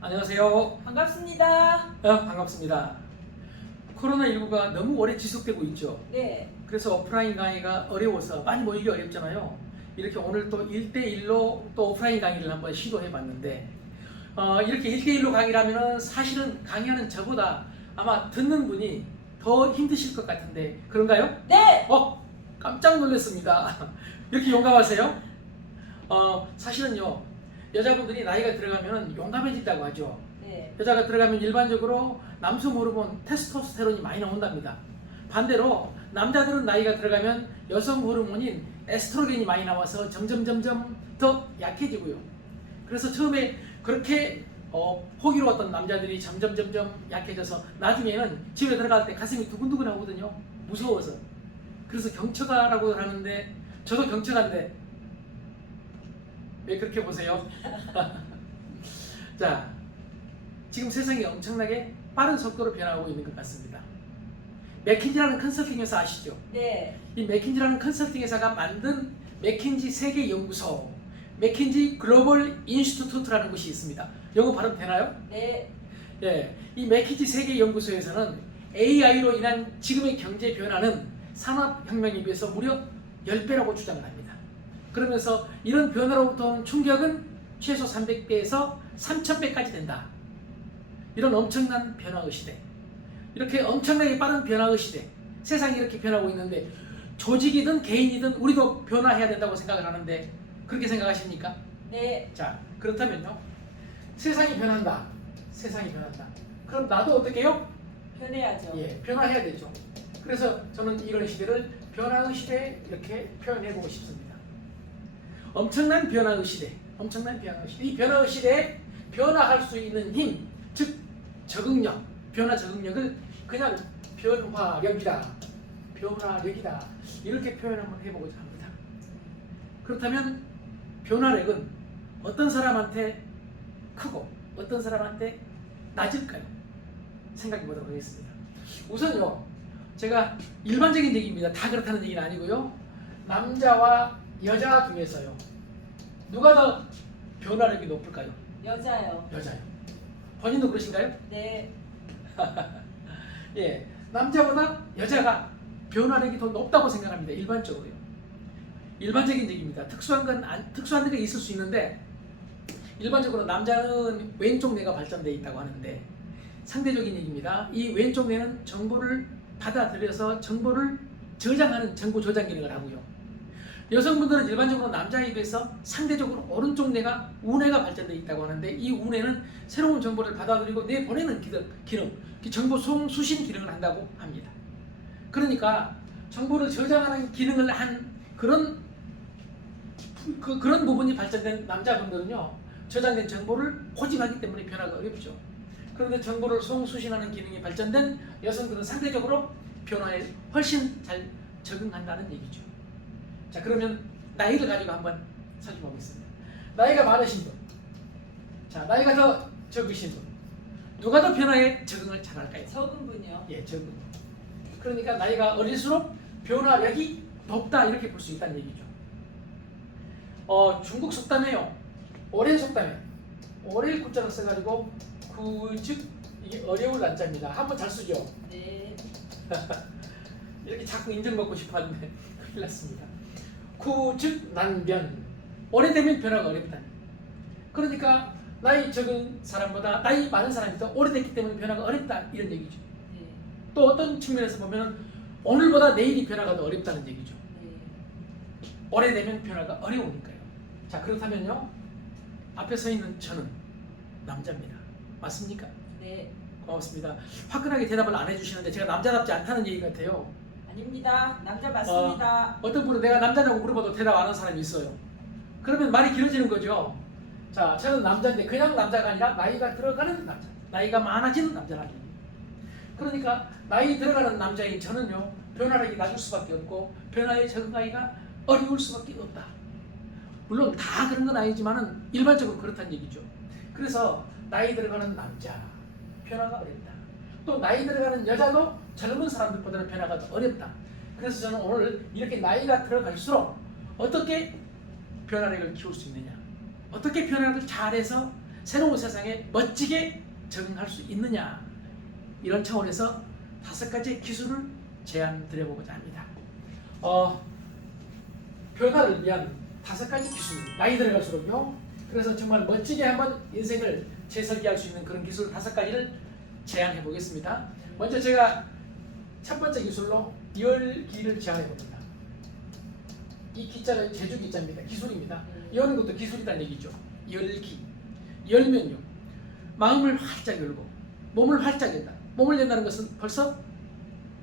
안녕하세요. 반갑습니다. 반갑습니다. 코로나19가 너무 오래 지속되고 있죠. 네. 그래서 오프라인 강의가 어려워서 많이 모이기 어렵잖아요. 이렇게 오늘 또 1대1로 또 오프라인 강의를 한번 시도해 봤는데 이렇게 1대1로 강의를 하면 사실은 강의하는 저보다 아마 듣는 분이 더 힘드실 것 같은데 그런가요? 네. 깜짝 놀랐습니다. 이렇게 용감하세요? 사실은요, 여자분들이 나이가 들어가면 용감해진다고 하죠. 네. 여자가 들어가면 일반적으로 남성 호르몬 테스토스테론이 많이 나온답니다. 반대로 남자들은 나이가 들어가면 여성 호르몬인 에스트로겐이 많이 나와서 점점 더 약해지고요. 그래서 처음에 그렇게 호기로웠던 남자들이 점점 약해져서 나중에는 집에 들어갈 때 가슴이 두근두근 하거든요. 무서워서. 그래서 경처가라고 하는데 저도 경처가인데 왜 그렇게 보세요? 자, 지금 세상이 엄청나게 빠른 속도로 변화하고 있는 것 같습니다. 맥킨지라는 컨설팅 회사 아시죠? 네. 이 맥킨지라는 컨설팅 회사가 만든 맥킨지 세계 연구소, 맥킨지 글로벌 인스티튜트라는 곳이 있습니다. 영어 발음 되나요? 네. 예, 이 맥킨지 세계 연구소에서는 AI로 인한 지금의 경제 변화는 산업혁명에 비해서 무려 10배라고 주장을 합니다. 그러면서 이런 변화로부터 오는 충격은 최소 300배에서 3000배까지 된다. 이런 엄청난 변화의 시대, 이렇게 엄청나게 빠른 변화의 시대, 세상이 이렇게 변하고 있는데 조직이든 개인이든 우리도 변화해야 된다고 생각을 하는데 그렇게 생각하십니까? 네. 자, 그렇다면요, 세상이 변한다. 세상이 변한다. 그럼 나도 어떻게 해요? 변해야죠. 예, 변화해야 되죠. 그래서 저는 이런 시대를 변화의 시대 이렇게 표현해보고 싶습니다. 엄청난 변화의 시대, 엄청난 변화의 시대. 이 변화의 시대에 변화할 수 있는 힘, 즉 적응력, 변화 적응력을 그냥 변화력이다, 변화력이다 이렇게 표현 한번 해보고자 합니다. 그렇다면 변화력은 어떤 사람한테 크고 어떤 사람한테 낮을까요? 생각해 보도록 하겠습니다. 우선요, 제가 일반적인 얘기입니다. 다 그렇다는 얘기는 아니고요. 남자와 여자 중에서요, 누가 더 변화력이 높을까요? 여자요. 여자요. 본인도 그러신가요? 네. 예, 남자보다 여자가 변화력이 더 높다고 생각합니다. 일반적으로요. 일반적인 얘기입니다. 특수한 데가 있을 수 있는데 일반적으로 남자는 왼쪽 뇌가 발전되어 있다고 하는데 상대적인 얘기입니다. 이 왼쪽 뇌는 정보를 받아들여서 정보를 저장하는 정보 저장 기능을 하고요. 여성분들은 일반적으로 남자에 비해서 상대적으로 오른쪽 뇌가 우뇌가 발전되어 있다고 하는데 이 우뇌는 새로운 정보를 받아들이고 내보내는 기능, 정보 수신 기능을 한다고 합니다. 그러니까 정보를 저장하는 기능을 한 그런 부분이 발전된 남자분들은요, 저장된 정보를 고집하기 때문에 변화가 어렵죠. 그런데 정보를 수신하는 기능이 발전된 여성들은 상대적으로 변화에 훨씬 잘 적응한다는 얘기죠. 자, 그러면 나이를 가지고 한번 살펴보겠습니다. 나이가 많으신 분, 자, 나이가 더 적으신 분, 누가 더 변화에 적응을 잘할까요? 적은 분이요. 예, 적은. 그러니까 나이가 어릴수록 변화력이 높다 이렇게 볼 수 있다는 얘기죠. 중국 속담에요, 오랜 속담에 오랜 구자를 써가지고 즉 이게 어려울 난자입니다. 한번 잘 쓰죠. 네. 이렇게 자꾸 인정받고 싶었는데 큰일 났습니다. 즉 난변, 오래되면 변화가 어렵다. 그러니까 나이 적은 사람보다 나이 많은 사람이 더 오래됐기 때문에 변화가 어렵다 이런 얘기죠. 네. 또 어떤 측면에서 보면 오늘보다 내일이 변화가 더 어렵다는 얘기죠. 네. 오래되면 변화가 어려우니까요. 자, 그렇다면요, 앞에 서 있는 저는 남자입니다. 맞습니까? 네. 고맙습니다. 화끈하게 대답을 안 해주시는데 제가 남자답지 않다는 얘기 같아요. 아닙니다. 남자 맞습니다. 어떤 분은 내가 남자냐고 물어봐도 대답 안 하는 사람이 있어요. 그러면 말이 길어지는 거죠. 자, 저는 남자인데 그냥 남자가 아니라 나이가 들어가는 남자, 나이가 많아지는 남자라는 얘기예요. 그러니까 나이 들어가는 남자인 저는요, 변화력이 낮을 수밖에 없고 변화에 적응하기가 어려울 수밖에 없다. 물론 다 그런 건 아니지만은 일반적으로 그렇다는 얘기죠. 그래서 나이 들어가는 남자, 변화가 어렵다. 또 나이 들어가는 여자도 젊은 사람들보다는 변화가 더 어렵다. 그래서 저는 오늘 이렇게 나이가 들어갈수록 어떻게 변화력을 키울 수 있느냐, 어떻게 변화를 잘해서 새로운 세상에 멋지게 적응할 수 있느냐, 이런 차원에서 5가지 기술을 제안 드려보고자 합니다. 변화를 위한 5가지 기술, 나이 들어갈수록요. 그래서 정말 멋지게 한번 인생을 재설계할 수 있는 그런 기술 5가지를 제안해 보겠습니다. 먼저 제가 첫 번째 기술로 열기를 제안해 봅니다. 이 기자는 제주 기자입니다. 기술입니다. 여는 것도 기술이라는 얘기죠. 열기. 열면요, 마음을 활짝 열고 몸을 활짝 연다. 몸을 연다는 것은 벌써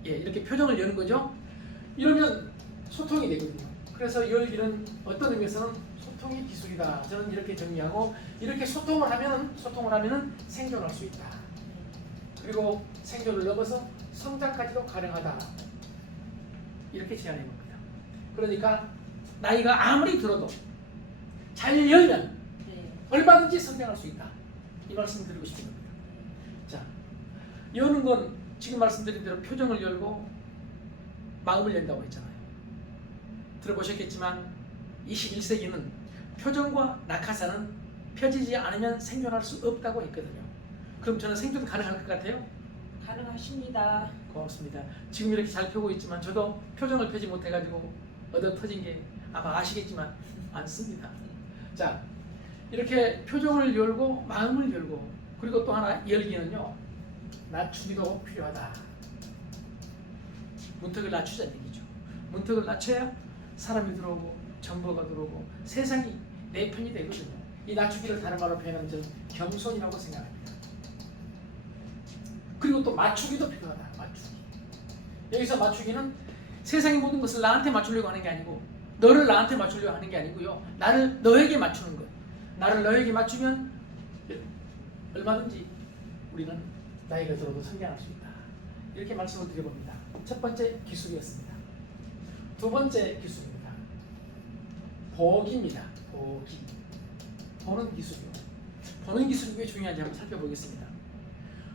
이렇게 표정을 여는 거죠. 이러면 소통이 되거든요. 그래서 열기는 어떤 의미에서는 소통의 기술이다. 저는 이렇게 정리하고, 이렇게 소통을 하면은 생존할 수 있다. 그리고 생존을 넘어서 성장까지도 가능하다. 이렇게 제안해 봅니다. 그러니까 나이가 아무리 들어도 잘 열면 얼마든지 성장할 수 있다. 이 말씀을 드리고 싶습니다. 자, 여는 건 지금 말씀드린 대로 표정을 열고 마음을 연다고 했잖아요. 들어보셨겠지만 21세기는 표정과 낙하산은 펴지지 않으면 생존할 수 없다고 했거든요. 그럼 저는 생존 가능할 것 같아요? 가능하십니다. 고맙습니다. 지금 이렇게 잘 펴고 있지만 저도 표정을 펴지 못해가지고 얻어 터진 게 아마 아시겠지만 많습니다. 자, 이렇게 표정을 열고 마음을 열고, 그리고 또 하나 열기는요, 낮추기도 필요하다. 문턱을 낮추자는 얘기죠. 문턱을 낮춰야 사람이 들어오고 정보가 들어오고 세상이 내 편이 되거든요. 이 낮추기를 다른 말로 표현하면 저는 겸손이라고 생각합니다. 그리고 또 맞추기도 필요하다. 맞추기. 여기서 맞추기는 세상의 모든 것을 나한테 맞추려고 하는 게 아니고, 너를 나한테 맞추려고 하는 게 아니고요, 나를 너에게 맞추는 것. 나를 너에게 맞추면 얼마든지 우리는 나이가 들어도 성장할 수 있다. 이렇게 말씀을 드려봅니다. 첫 번째 기술이었습니다. 두 번째 기술입니다. 보기입니다. 보기. 보는 기술이요. 보는 기술이 왜 중요한지 한번 살펴보겠습니다.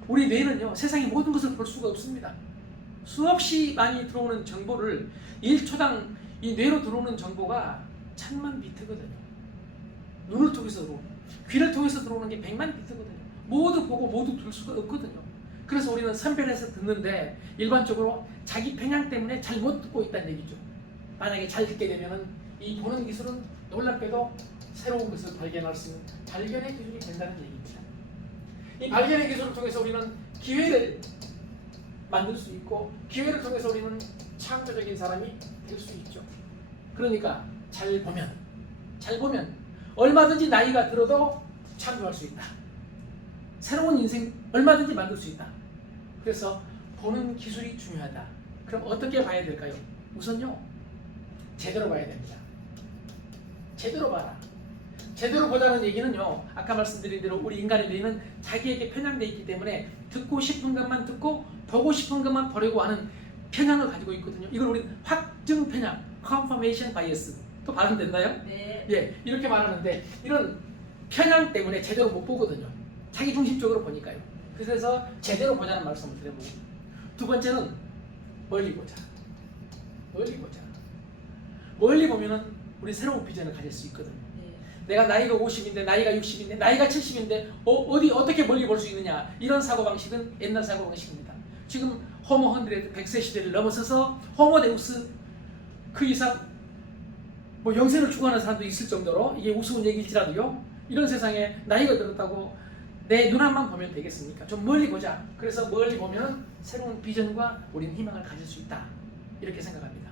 우리 뇌는요, 세상의 모든 것을 볼 수가 없습니다. 수없이 많이 들어오는 정보를 1초당 이 뇌로 들어오는 정보가 1000만 비트거든요. 눈을 통해서 들어오고 귀를 통해서 들어오는 게 100만 비트거든요. 모두 보고 모두 들을 수가 없거든요. 그래서 우리는 선별해서 듣는데 일반적으로 자기 편향 때문에 잘 못 듣고 있다는 얘기죠. 만약에 잘 듣게 되면은 이 보는 기술은 놀랍게도 새로운 것을 발견할 수 있는 발견의 기술이 된다는 얘기입니다. 이 발견의 기술을 통해서 우리는 기회를 만들 수 있고, 기회를 통해서 우리는 창조적인 사람이 될 수 있죠. 그러니까 잘 보면 얼마든지 나이가 들어도 창조할 수 있다. 새로운 인생 얼마든지 만들 수 있다. 그래서 보는 기술이 중요하다. 그럼 어떻게 봐야 될까요? 우선요, 제대로 봐야 됩니다. 제대로 봐라. 제대로 보자는 얘기는요, 아까 말씀드린 대로 우리 인간의 뇌는 자기에게 편향되어 있기 때문에 듣고 싶은 것만 듣고 보고 싶은 것만 보려고 하는 편향을 가지고 있거든요. 이걸 우리 확증 편향, confirmation bias, 또 발음됐나요? 네. 예, 이렇게 말하는데 이런 편향 때문에 제대로 못 보거든요. 자기 중심적으로 보니까요. 그래서 제대로 보자는 말씀을 드려보고, 두 번째는 멀리 보자. 멀리 보면은 우리 새로운 비전을 가질 수 있거든요. 내가 나이가 50인데 나이가 60인데 나이가 70인데 어떻게 멀리 볼 수 있느냐, 이런 사고방식은 옛날 사고방식입니다. 지금 호모 헌드레드 100세 시대를 넘어서서 호모 데우스, 그 이상 뭐 영생을 추구하는 사람도 있을 정도로 이게 우스운 얘기일지라도요, 이런 세상에 나이가 들었다고 내 눈앞만 보면 되겠습니까? 좀 멀리 보자. 그래서 멀리 보면 새로운 비전과 우리는 희망을 가질 수 있다. 이렇게 생각합니다.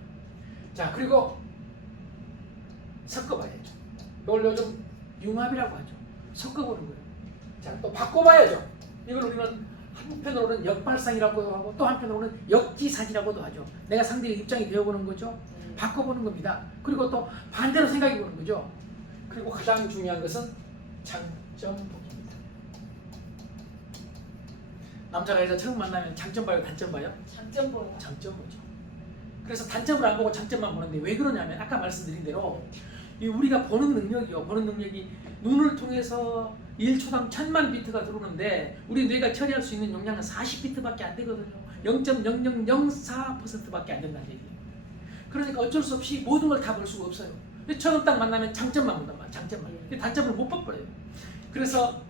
자, 그리고 섞어봐야죠. 이걸 요즘 융합이라고 하죠. 섞어보는 거예요. 자, 또 바꿔봐야죠. 이걸 우리는 한편으로는 역발상이라고도 하고 또 한편으로는 역지사지라고도 하죠. 내가 상대의 입장이 되어보는 거죠. 바꿔보는 겁니다. 그리고 또 반대로 생각해보는 거죠. 그리고 가장 중요한 것은 장점 보기입니다. 남자가 여자 처음 만나면 장점 봐요, 단점 봐요? 장점 보여. 장점 보죠. 그래서 단점을 안 보고 장점만 보는데 왜 그러냐면, 아까 말씀드린 대로 우리가 보는 능력이 눈을 통해서 1초당 1000만 비트가 들어오는데 우리 뇌가 처리할 수 있는 용량은 40비트밖에 안 되거든요. 0.0004%밖에 안 된다는 얘기예요. 그러니까 어쩔 수 없이 모든 걸 다 볼 수가 없어요. 처음 딱 만나면 장점만 본단 말이에요. 장점만. 단점을 못 봐버려요. 그래서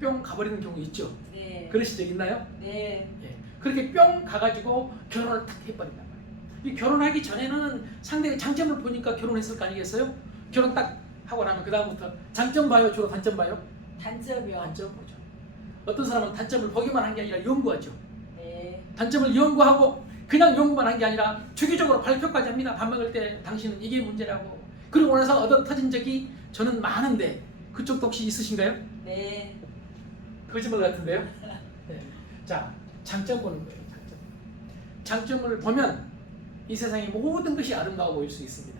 뿅 가버리는 경우 있죠. 네. 그러신 적 있나요? 네. 예. 그렇게 뿅 가가지고 결혼을 탁 해버린단 말이에요. 이 결혼하기 전에는 상대의 장점을 보니까 결혼했을 거 아니겠어요? 결혼 딱 하고 나면 그 다음부터 장점 봐요, 주로 단점 봐요? 단점이요. 단점 보죠. 어떤 사람은 단점을 보기만 한 게 아니라 연구하죠. 네. 단점을 연구하고 그냥 연구만 한 게 아니라 주기적으로 발표까지 합니다. 밥 먹을 때 당신은 이게 문제라고. 그리고 나서 얻어 터진 적이 저는 많은데 그쪽도 혹시 있으신가요? 네. 거짓말 같은데요? 네. 자, 장점 보는 거예요. 장점을 보면 이 세상의 모든 것이 아름다워 보일 수 있습니다.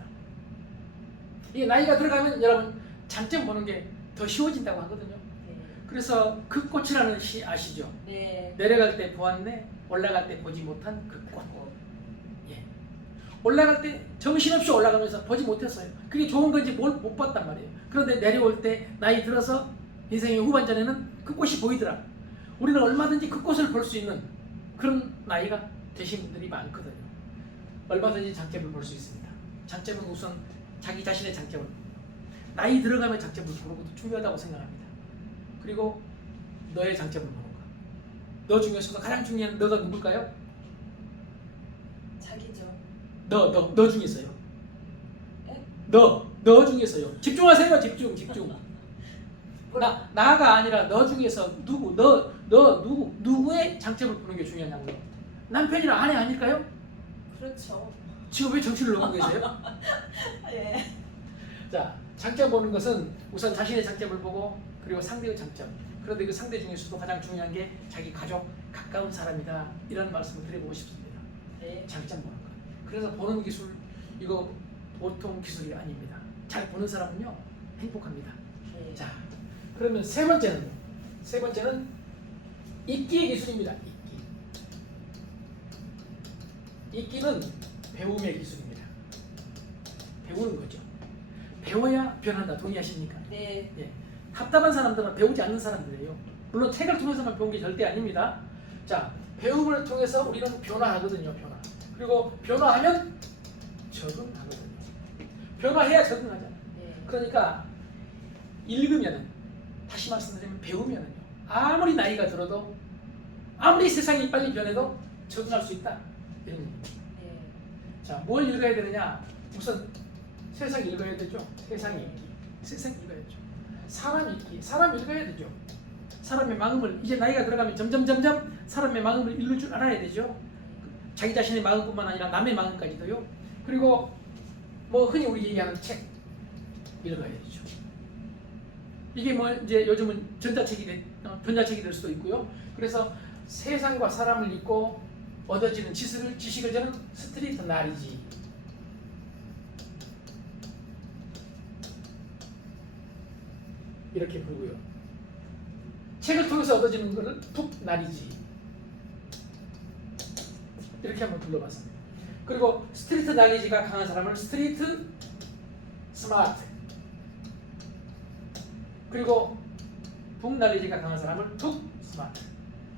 이게 나이가 들어가면 여러분 장점 보는 게 더 쉬워진다고 하거든요. 네. 그래서 그 꽃이라는 시 아시죠? 네. 내려갈 때 보았네, 올라갈 때 보지 못한 그 꽃. 예. 올라갈 때 정신없이 올라가면서 보지 못했어요. 그게 좋은 건지 뭘 못 봤단 말이에요. 그런데 내려올 때 나이 들어서 인생의 후반전에는 그 꽃이 보이더라. 우리는 얼마든지 그 꽃을 볼 수 있는 그런 나이가 되신 분들이 많거든요. 얼마든지 장점을 볼 수 있습니다. 장점은 우선 자기 자신의 장점을 나이 들어가면 장점을 보는 것도 중요하다고 생각합니다. 그리고 너의 장점을 보는 거. 너 중에서도 가장 중요한 너가 누굴까요? 자기죠. 너 중에서요. 네? 너 중에서요. 집중하세요. 집중. 나가 아니라 너 중에서 누구의 장점을 보는 게 중요하냐고요. 남편이나 아내 아닐까요? 그렇죠. 지금 왜 정신을 놓고 계세요? 네. 자, 장점 보는 것은 우선 자신의 장점을 보고 그리고 상대의 장점. 그런데 그 상대 중에서도 가장 중요한 게 자기 가족, 가까운 사람이다. 이런 말씀을 드려보고 싶습니다. 네. 장점 보는 거. 그래서 보는 기술, 이거 보통 기술이 아닙니다. 잘 보는 사람은요, 행복합니다. 네. 자, 그러면 세 번째는 읽기의 기술입니다. 읽기는 배움의 기술입니다. 배우는 거죠. 배워야 변한다. 동의하십니까? 네. 예. 답답한 사람들은 배우지 않는 사람들이에요. 물론 책을 통해서만 배운 게 절대 아닙니다. 자, 배움을 통해서 우리는 변화하거든요. 변화. 그리고 변화하면 적응하거든요. 변화해야 적응하잖아요. 네. 그러니까 읽으면은, 다시 말씀드리면 배우면은요, 아무리 나이가 들어도 아무리 세상이 빨리 변해도 적응할 수 있다. 이런 얘기입니다. 네. 자, 뭘 읽어야 되느냐? 우선 세상 읽어야 되죠. 세상 읽기. 세상 읽어야죠. 사람 읽기. 사람 읽어야 되죠. 사람의 마음을 이제 나이가 들어가면 점점 사람의 마음을 읽을 줄 알아야 되죠. 자기 자신의 마음뿐만 아니라 남의 마음까지도요. 그리고 뭐 흔히 우리 얘기하는 책 읽어야 되죠. 이게 뭐 이제 요즘은 전자책이 될 수도 있고요. 그래서 세상과 사람을 읽고 얻어지는 지식을 저는 스트리트 나리지. 이렇게 부르고요. 책을 통해서 얻어지는 것을 푹 나리지. 이렇게 한번 불러봤습니다. 그리고 스트리트 날리지가 강한 사람을 스트리트 스마트. 그리고 북 날리지가 강한 사람을 북 스마트.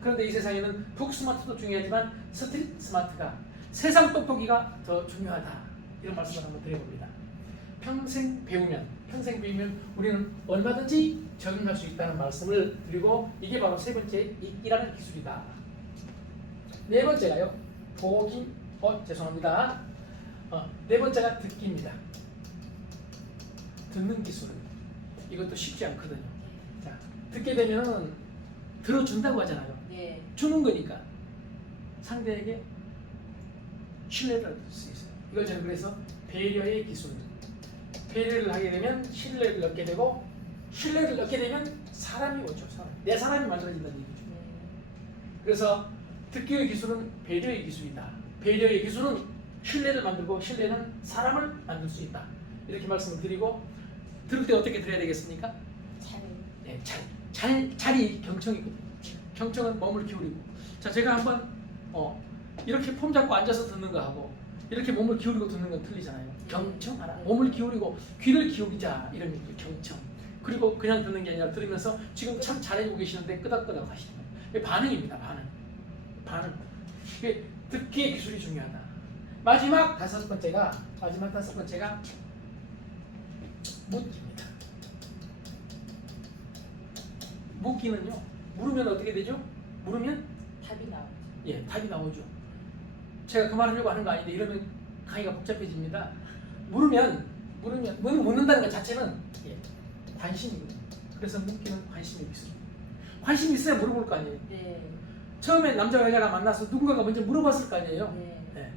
그런데 이 세상에는 북 스마트도 중요하지만 스트리트 스마트가 세상 똑똑이가 더 중요하다. 이런 말씀을 한번 드려봅니다. 평생 배우면 우리는 얼마든지 적응할 수 있다는 말씀을 드리고 이게 바로 세 번째 읽기라는 기술이다. 네 번째가요. 죄송합니다. 네 번째가 듣기입니다. 듣는 기술. 이것도 쉽지 않거든요. 자, 듣게 되면 들어준다고 하잖아요. 네. 주는 거니까 상대에게 신뢰를 얻을 수 있어요. 이걸 저는 그래서 배려의 기술. 배려를 하게 되면 신뢰를 얻게 되고 신뢰를 얻게 되면 사람이 오죠. 내 사람이 만들어진다는 얘기죠. 네. 그래서 듣기의 기술은 배려의 기술이다. 배려의 기술은 신뢰를 만들고 신뢰는 사람을 만들 수 있다. 이렇게 말씀을 드리고 들을 때 어떻게 들어야 되겠습니까? 네, 잘이 경청이거든요. 경청은 몸을 기울이고. 자, 제가 한번 이렇게 폼 잡고 앉아서 듣는 거 하고 이렇게 몸을 기울이고 듣는 건 틀리잖아요. 경청하라. 몸을 기울이고 귀를 기울이자. 이런 얘기죠. 경청. 그리고 그냥 듣는 게 아니라 들으면서 지금 참 잘해주고 계시는데 끄덕끄덕 하시는 거예요. 반응입니다. 반응. 이게 듣기의 기술이 중요하다. 마지막 다섯 번째가 묻기입니다. 묻기는요. 물으면 어떻게 되죠? 물으면 답이 나오죠. 예, 답이 나오죠. 제가 그 말하려고 하는 거 아닌데 이러면 강의가 복잡해집니다. 묻는다는 것 자체는 예, 관심이거든요. 그래서 묻기는 관심이 있습니다. 관심이 있어야 물어볼 거 아니에요. 네. 처음에 남자와 여자가 만나서 누군가가 먼저 물어봤을 거 아니에요. 네. 예.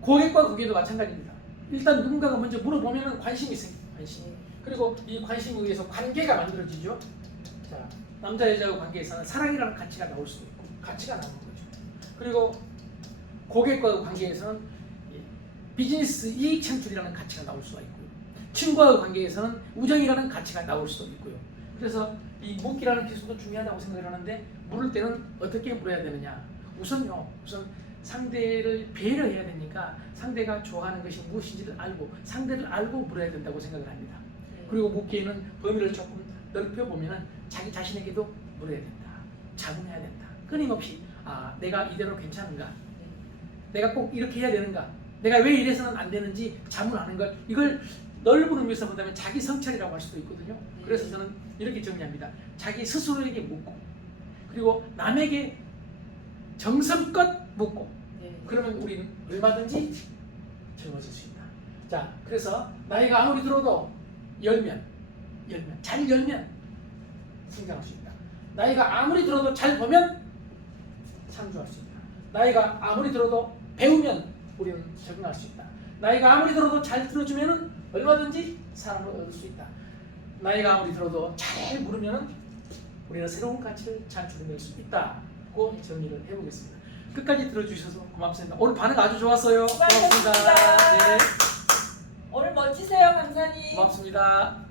고객과 고객도 마찬가지입니다. 일단 누군가가 먼저 물어보면 관심이 생깁니다. 관심. 네. 그리고 이 관심에 의해서 관계가 만들어지죠. 자, 남자 여자의 관계에서는 사랑이라는 가치가 나올 수도 있고 가치가 나오는 거죠. 그리고 고객과의 관계에서는 비즈니스 이익 창출이라는 가치가 나올 수가 있고요. 친구와의 관계에서는 우정이라는 가치가 나올 수도 있고요. 그래서 이 묻기라는 기술도 중요하다고 생각을 하는데 물을 때는 어떻게 물어야 되느냐? 우선 상대를 배려해야 되니까 상대가 좋아하는 것이 무엇인지를 알고 상대를 알고 물어야 된다고 생각을 합니다. 네. 그리고 묻기에는 범위를 조금 넓혀보면 자기 자신에게도 물어야 된다. 자문해야 된다. 끊임없이 내가 이대로 괜찮은가? 네. 내가 꼭 이렇게 해야 되는가? 내가 왜 이래서는 안 되는지 자문하는 걸 이걸 넓은 의미에서 본다면 자기 성찰이라고 할 수도 있거든요. 그래서 저는 이렇게 정리합니다. 자기 스스로에게 묻고 그리고 남에게 정성껏 묻고 네. 그러면 우리는 얼마든지 젊어질 수 있다. 자, 그래서 나이가 아무리 들어도 잘 열면 성장할 수 있다. 나이가 아무리 들어도 잘 보면 창조할 수 있다. 나이가 아무리 들어도 배우면 우리는 적응할 수 있다. 나이가 아무리 들어도 잘 들어주면 얼마든지 사람을 얻을 수 있다. 나이가 아무리 들어도 잘 물으면 우리는 새로운 가치를 창출해낼 수 있다고 정리를 해보겠습니다. 끝까지 들어주셔서 고맙습니다. 오늘 반응 아주 좋았어요. 고맙습니다. 네, 오늘 멋지세요, 강사님. 고맙습니다.